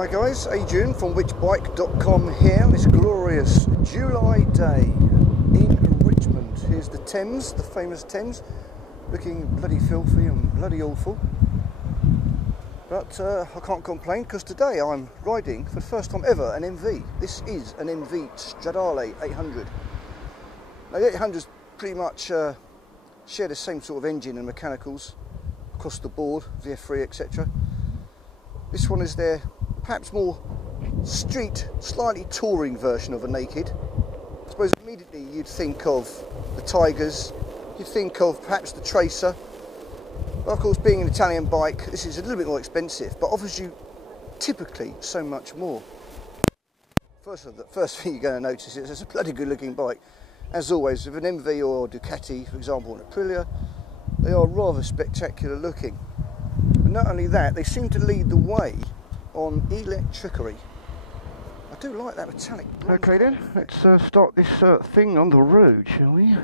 Hi guys, Adrian from whichbike.com here. This glorious July day in Richmond. Here's the Thames, the famous Thames, looking bloody filthy and bloody awful. But I can't complain because today I'm riding for the first time ever an MV. This is an MV Stradale 800. Now the 800s pretty much share the same sort of engine and mechanicals across the board, VF3 etc. This one is their perhaps more street, slightly touring version of a naked. I suppose immediately you'd think of the Tigers, you'd think of perhaps the Tracer. But of course, being an Italian bike, this is a little bit more expensive, but offers you typically so much more. First thing you're going to notice is it's a bloody good looking bike. As always, with an MV or Ducati, for example, an Aprilia, they are rather spectacular looking. And not only that, they seem to lead the way on electricity. I do like that metallic. Okay then, let's start this thing on the road, shall we? I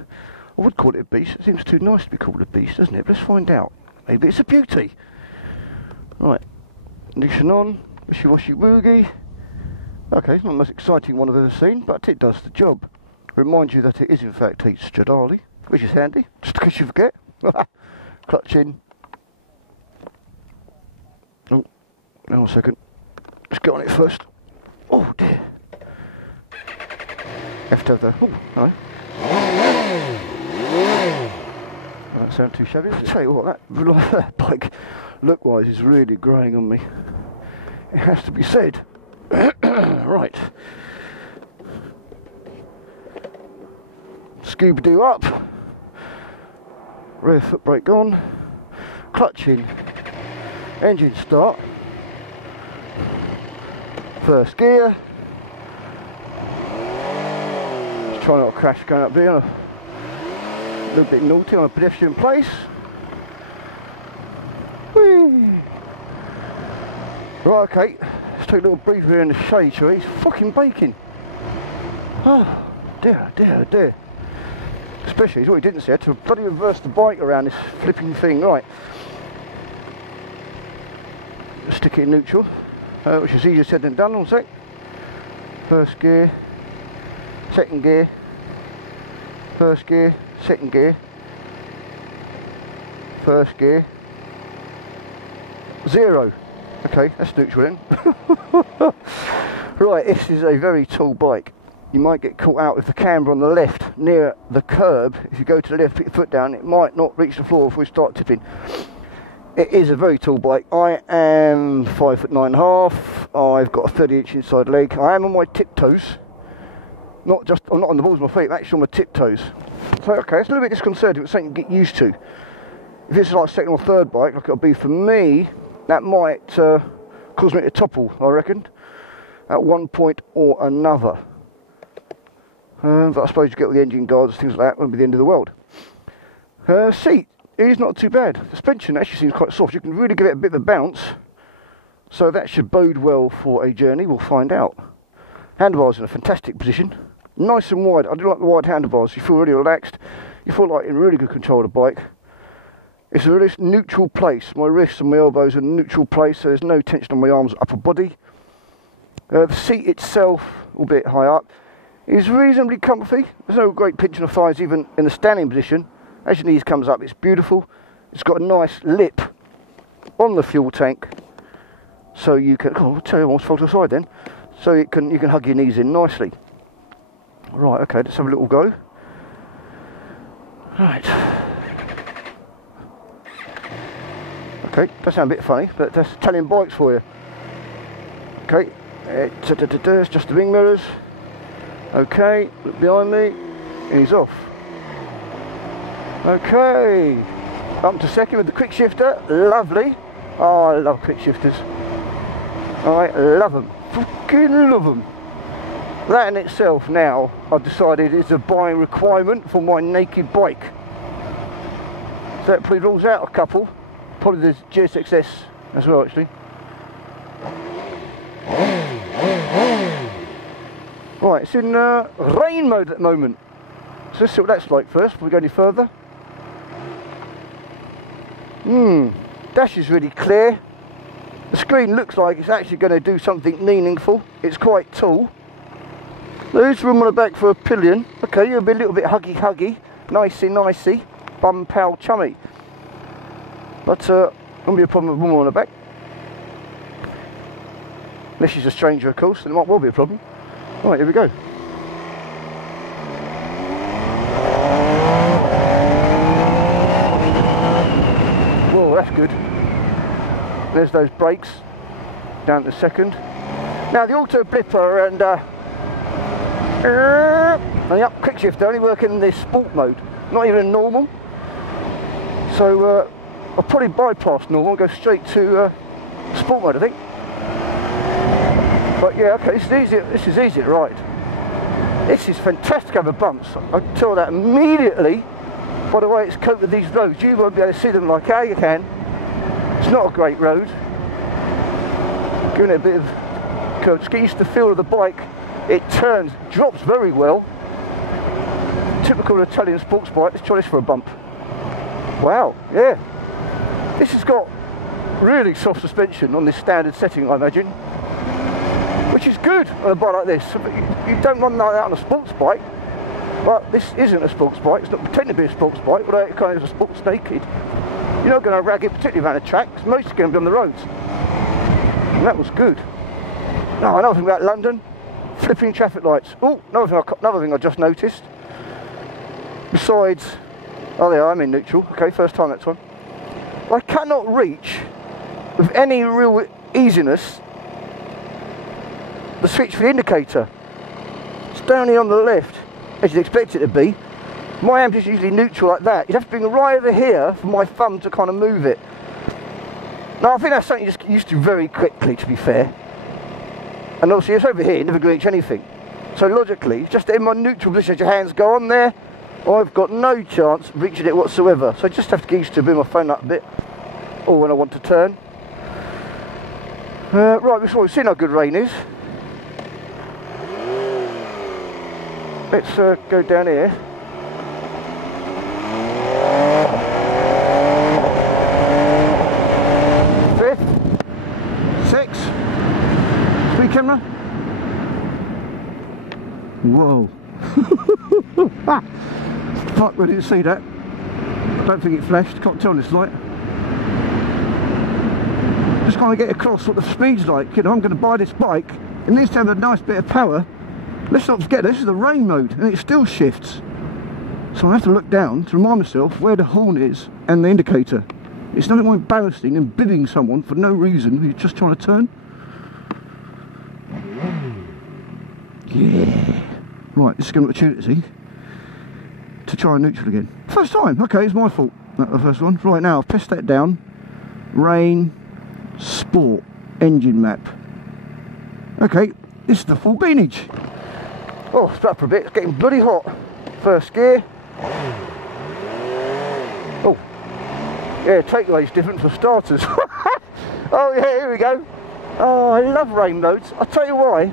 would call it a beast. It seems too nice to be called a beast, doesn't it? But let's find out. Maybe it's a beauty. Right, ignition on, wishy-washy woogie. Okay, it's not the most exciting one I've ever seen, but it does the job. Remind you that it is in fact a Stradale, which is handy, just in case you forget. Clutch in. Oh, hang on a second. Let's get on it first. Oh dear. Have to have the. Oh, no. That sound too shabby. I'll tell you what, that bike, look-wise, is really growing on me. It has to be said. Right. Scooby-Doo up. Rear foot brake on. Clutch in. Engine start. First gear. Just trying not to crash going up here. A little bit naughty on a pedestrian place. Whee. Right, okay. Let's take a little breather here in the shade, shall we? It's fucking baking. Oh, dear, dear, dear. Especially, what he didn't say, I had to bloody reverse the bike around this flipping thing. Right. Stick it in neutral, which is easier said than done. One sec. First gear, second gear, first gear, second gear, first gear, 0. Okay, that's neutral then. Right, this is a very tall bike. You might get caught out with the camber on the left near the curb. If you go to the left, put your foot down, it might not reach the floor before you start tipping. It is a very tall bike. I am 5'9½". I've got a 30-inch inside leg. I am on my tiptoes. I'm not on the balls of my feet, I'm actually on my tiptoes. So okay, it's a little bit disconcerting, it's something you get used to. If it's like a second or third bike, like it'll be for me, that might cause me to topple, I reckon, at one point or another. But I suppose you get all the engine guards, things like that, won't be the end of the world. Seat. It is not too bad. The suspension actually seems quite soft. You can really give it a bit of a bounce. So that should bode well for a journey. We'll find out. Handlebars in a fantastic position. Nice and wide. I do like the wide handlebars. You feel really relaxed. You feel like in really good control of the bike. It's a really neutral place. My wrists and my elbows are in a neutral place, so there's no tension on my arms or upper body. The seat itself, albeit high up, is reasonably comfy. There's no great pinch on the thighs even in the standing position. As your knees comes up, it's beautiful. It's got a nice lip on the fuel tank, so you can. Oh, I'll tell you, I almost fell to the side then. So you can hug your knees in nicely. Right, okay, let's have a little go. Right. Okay, that sounds a bit funny, but that's Italian bikes for you. Okay, it's just the wing mirrors. Okay, look behind me, and he's off. Okay, up to second with the quick shifter, lovely. Oh, I love quick shifters. I love them, fucking love them. That in itself now, I've decided is a buying requirement for my naked bike. So that probably rules out a couple. Probably there's GSXS as well actually. Right, it's in rain mode at the moment. So let's see what that's like first before we go any further. Dash is really clear. The screen looks like it's actually going to do something meaningful. It's quite tall. There's room on the back for a pillion. Okay, you'll be a little bit huggy, nicey, bum pal chummy. But won't be a problem with room on the back. Unless she's a stranger, of course, then it might well be a problem. Right, here we go. Whoa, that's good. There's those brakes down to second. Now the auto blipper and the up quick shifter only work in this sport mode, not even in normal. So I'll probably bypass normal and go straight to sport mode, I think. But yeah, okay, this is easy to ride. This is fantastic over bumps. I can tell that immediately by the way it's coped with these roads. You won't be able to see them like how you can. It's not a great road. Giving it a bit of curve. Just get used to the feel of the bike. It turns, drops very well. Typical Italian sports bike. Let's try this for a bump. Wow, yeah. This has got really soft suspension on this standard setting, I imagine. Which is good on a bike like this. You don't run like that on a sports bike. But this isn't a sports bike. It's not pretending to be a sports bike, although it kind of is a sports naked. You're not going to rag it, particularly around the track, because most are going to be on the roads. And that was good. Now, another thing about London, flipping traffic lights. Oh, another thing I just noticed. Besides, oh there, I'm in neutral. Okay, first time that's one. I cannot reach, with any real easiness, the switch for the indicator. It's down here on the left, as you'd expect it to be. My hand's just usually neutral like that. You'd have to bring it right over here for my thumb to kind of move it. Now I think that's something you just get used to very quickly, to be fair. And obviously it's over here, never going to reach anything. So logically, just in my neutral position, as your hands go on there, I've got no chance of reaching it whatsoever. So I just have to get used to bring my phone up a bit, or when I want to turn. Right, we've seen how good rain is. Let's go down here. Fifth, sixth, speed camera. Whoa. Fuck, we didn't see that. I don't think it flashed, can't tell on this light. Just kind of get across what the speed's like. You know, I'm going to buy this bike, it needs to have a nice bit of power. Let's not forget, this is the rain mode, and it still shifts. So I have to look down to remind myself where the horn is and the indicator. It's nothing more embarrassing than bidding someone for no reason who's just trying to turn. Yeah. Right, this is going to be an opportunity to try neutral again. First time, okay, it's my fault. Not the first one. Right, now I've pressed that down. Rain, sport, engine map. Okay, this is the full beanage. Oh, stop for a bit, it's getting bloody hot. First gear. Oh, yeah, takeaway's different for starters. Oh yeah, here we go. Oh, I love rain modes. I'll tell you why.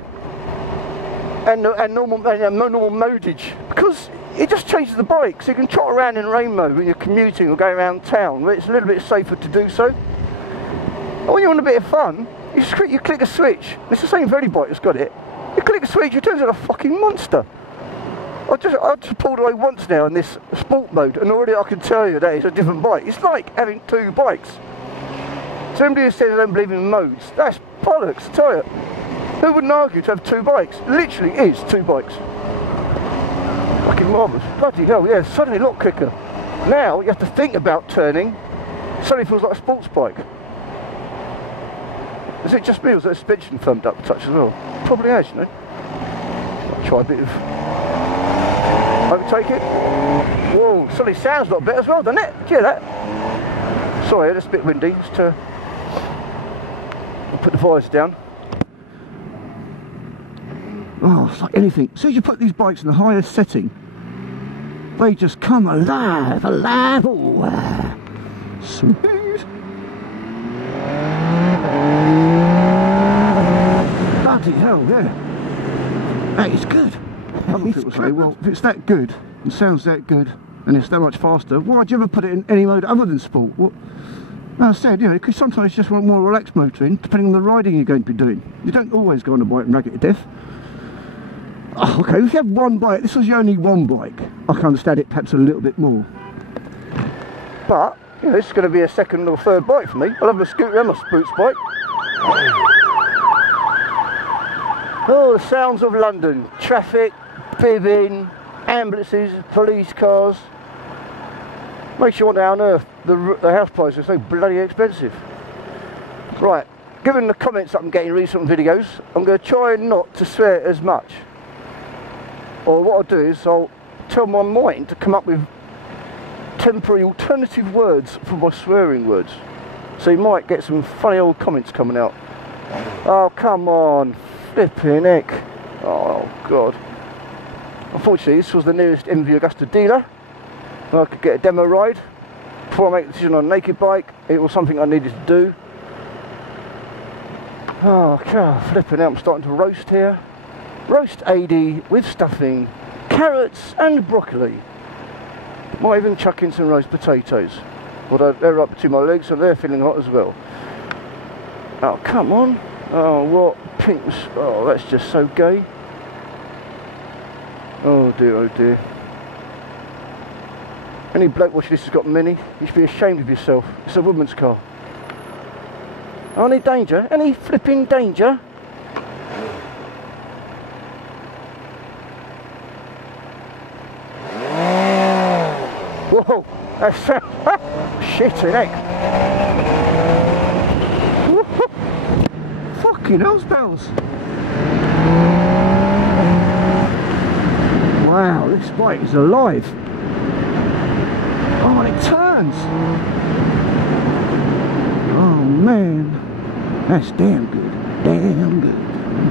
And normal modage, because it just changes the bike, so you can trot around in rain mode when you're commuting or going around town, where it's a little bit safer to do so. And when you want a bit of fun, you click a switch. It's the same for any bike that's got it. You click a switch, it turns out a fucking monster. I just pulled away once now in this sport mode, and already I can tell you that it's a different bike. It's like having two bikes. Somebody who says I don't believe in modes, that's bollocks, I tell you. Who wouldn't argue to have two bikes? It literally is two bikes. Fucking marvellous. Bloody hell, yeah, suddenly a lot quicker. Now you have to think about turning. It suddenly feels like a sports bike. Is it just me or is the suspension firmed up a touch as well? Probably has, you know. I'll try a bit of overtake it. Whoa, suddenly sounds a lot better as well, doesn't it? Do you hear that? Sorry, it's a bit windy. Just I'll put the visor down. Oh, it's like anything. As soon as you put these bikes in the highest setting, they just come alive, alive. Oh, smooth. Bloody hell, yeah. That is good. Other people say, well, if it's that good and sounds that good and it's that much faster, why would you ever put it in any mode other than sport? What? As I said, you know, because sometimes you just want more relaxed motoring, depending on the riding you're going to be doing. You don't always go on a bike and rag it to death. Oh, okay, if you have one bike, this was your only one bike, I can understand it perhaps a little bit more. But, you know, this is going to be a second or third bike for me. I love my scooter and my spooks bike. Oh, the sounds of London. Traffic, bibbing, ambulances, police cars. Makes you wonder how on earth the house prices are so bloody expensive. Right, given the comments that I'm getting in recent videos, I'm going to try not to swear as much. Or what I'll do is I'll tell my mind to come up with temporary alternative words for my swearing words. So you might get some funny old comments coming out. Oh, come on, flipping heck. Oh, God. Unfortunately, this was the nearest MV Agusta dealer. I could get a demo ride before I make a decision on a naked bike. It was something I needed to do. Oh, God, flipping out, I'm starting to roast here. Roast AD with stuffing, carrots and broccoli. Might even chuck in some roast potatoes. Although they're up to my legs and they're feeling hot as well. Oh, come on. Oh, what pink. Oh, that's just so gay. Oh dear, oh dear. Any bloke watching this has got many. You should be ashamed of yourself. It's a woman's car. Any danger? Any flipping danger? Whoa, that's shit in heck. Fucking hell's bells. Wow, this bike is alive. Oh, and it turns. Oh man, that's damn good. Damn good.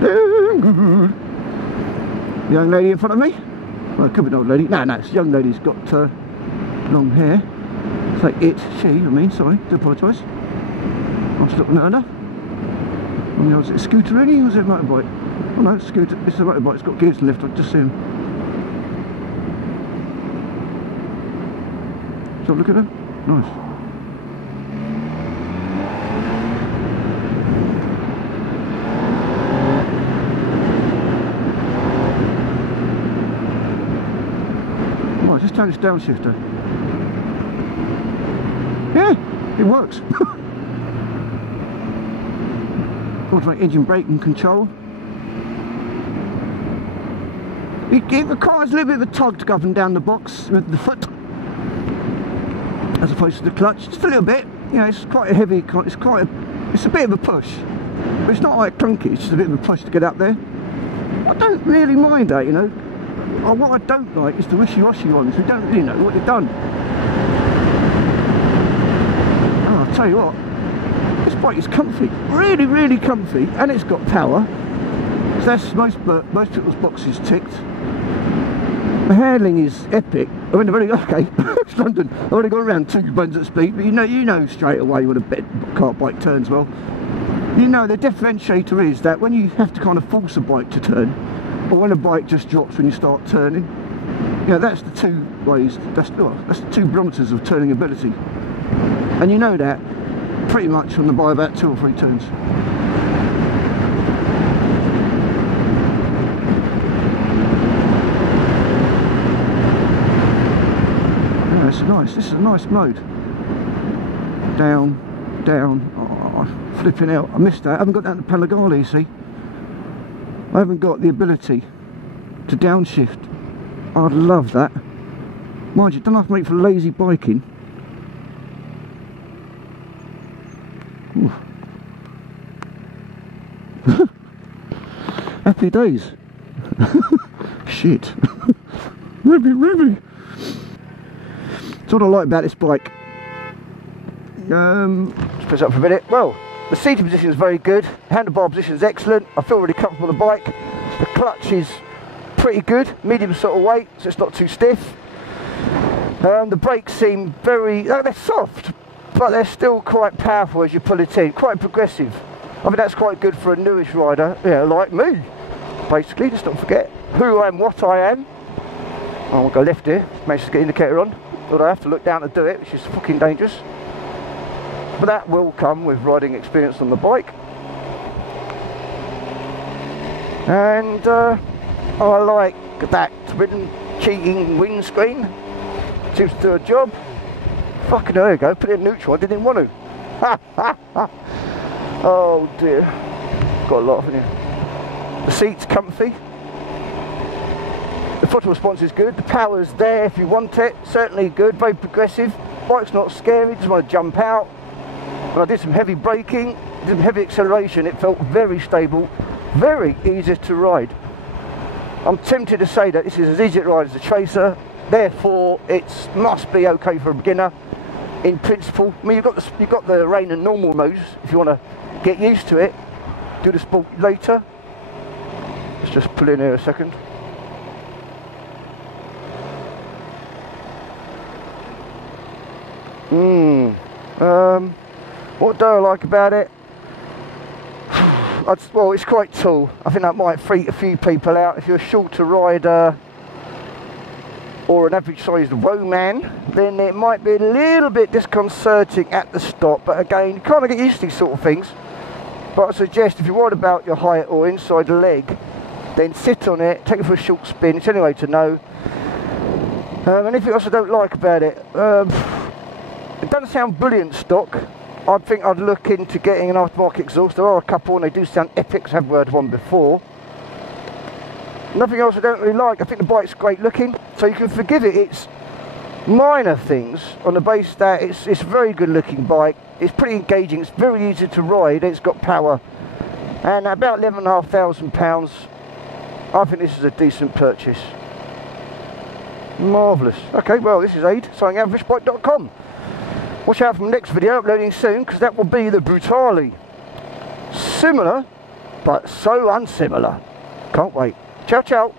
Damn good. Young lady in front of me. Well, it could be an old lady. No, it's a young lady's got long hair. Say she, I mean, sorry, do apologise. I was looking at her. I mean, was it a scooter really, or was it a motorbike? Oh no, it's a scooter, it's a motorbike, it's got gears and lift, I've just seen them. So look at her, nice. Right, just turn this downshifter. Yeah, it works. Automatic engine braking control. It requires a little bit of a tug to go up and down the box with the foot, as opposed to the clutch. Just a little bit. You know, it's quite a heavy. It's a bit of a push, but it's not like clunky. It's just a bit of a push to get up there. I don't really mind that, you know. What I don't like is the wishy-washy ones who don't really know what they've done. Oh, I'll tell you what. This bike is comfy, really, really comfy, and it's got power. So that's most people's boxes ticked. The handling is epic. I mean, okay, it's London. I've only got around 2 buttons at speed, but you know straight away when a kart bike turns well. You know, the differentiator is that when you have to kind of force a bike to turn, or when a bike just drops when you start turning, you know, that's the 2 ways. That's the 2 barometers of turning ability, and you know that pretty much by about 2 or 3 turns. Yeah, it's nice. This is a nice mode. Down, down. Oh, flipping out. I missed that. I haven't got down to Panigale, you see. I haven't got the ability to downshift. I'd love that. Mind you, don't have to make for lazy biking. Happy days. Shit. Ribby. That's what I like about this bike. Let's press up for a minute. Well, the seating position is very good. Handlebar position is excellent. I feel really comfortable on the bike. The clutch is pretty good, medium sort of weight, so it's not too stiff. The brakes seem they're soft, but they're still quite powerful as you pull it in, quite progressive. I mean, that's quite good for a newish rider, like me, basically. Just don't forget who I am, what I am. I'll go left here, managed to get the indicator on, although I have to look down to do it, which is fucking dangerous. but that will come with riding experience on the bike. And I like that ridden cheating windscreen, seems to do a job. Fucking there you go, put it in neutral, I didn't want to. Oh dear, got a lot of it here. The seat's comfy. The throttle response is good, the power's there if you want it, certainly good, very progressive. Bike's not scary, doesn't want to jump out. When I did some heavy braking, did some heavy acceleration, it felt very stable, very easy to ride. I'm tempted to say that this is as easy to ride as a Tracer, therefore it must be okay for a beginner in principle. I mean, you've got the rain and normal modes if you want to get used to it. Do the sport later. Let's just pull in here a second. What do I like about it? Well, it's quite tall. I think that might freak a few people out. If you're a shorter rider or an average sized roadman, then it might be a little bit disconcerting at the stop, but again, you kind of get used to these sort of things. But I suggest if you're worried about your height or inside the leg, then sit on it, take it for a short spin. It's the only way to know. Anything else I don't like about it? It doesn't sound brilliant stock. I think I'd look into getting an aftermarket exhaust. There are a couple and they do sound epic, I've heard one before. Nothing else I don't really like. I think the bike's great looking, so you can forgive it. It's minor things on the base that it's a very good looking bike. It's pretty engaging, it's very easy to ride, it's got power. And at about £11,500, I think this is a decent purchase. Marvellous. Okay, well, this is Aid, signing out fishbike.com. Watch out for the next video, uploading soon, because that will be the Brutale. Similar, but so unsimilar. Can't wait. Ciao, ciao.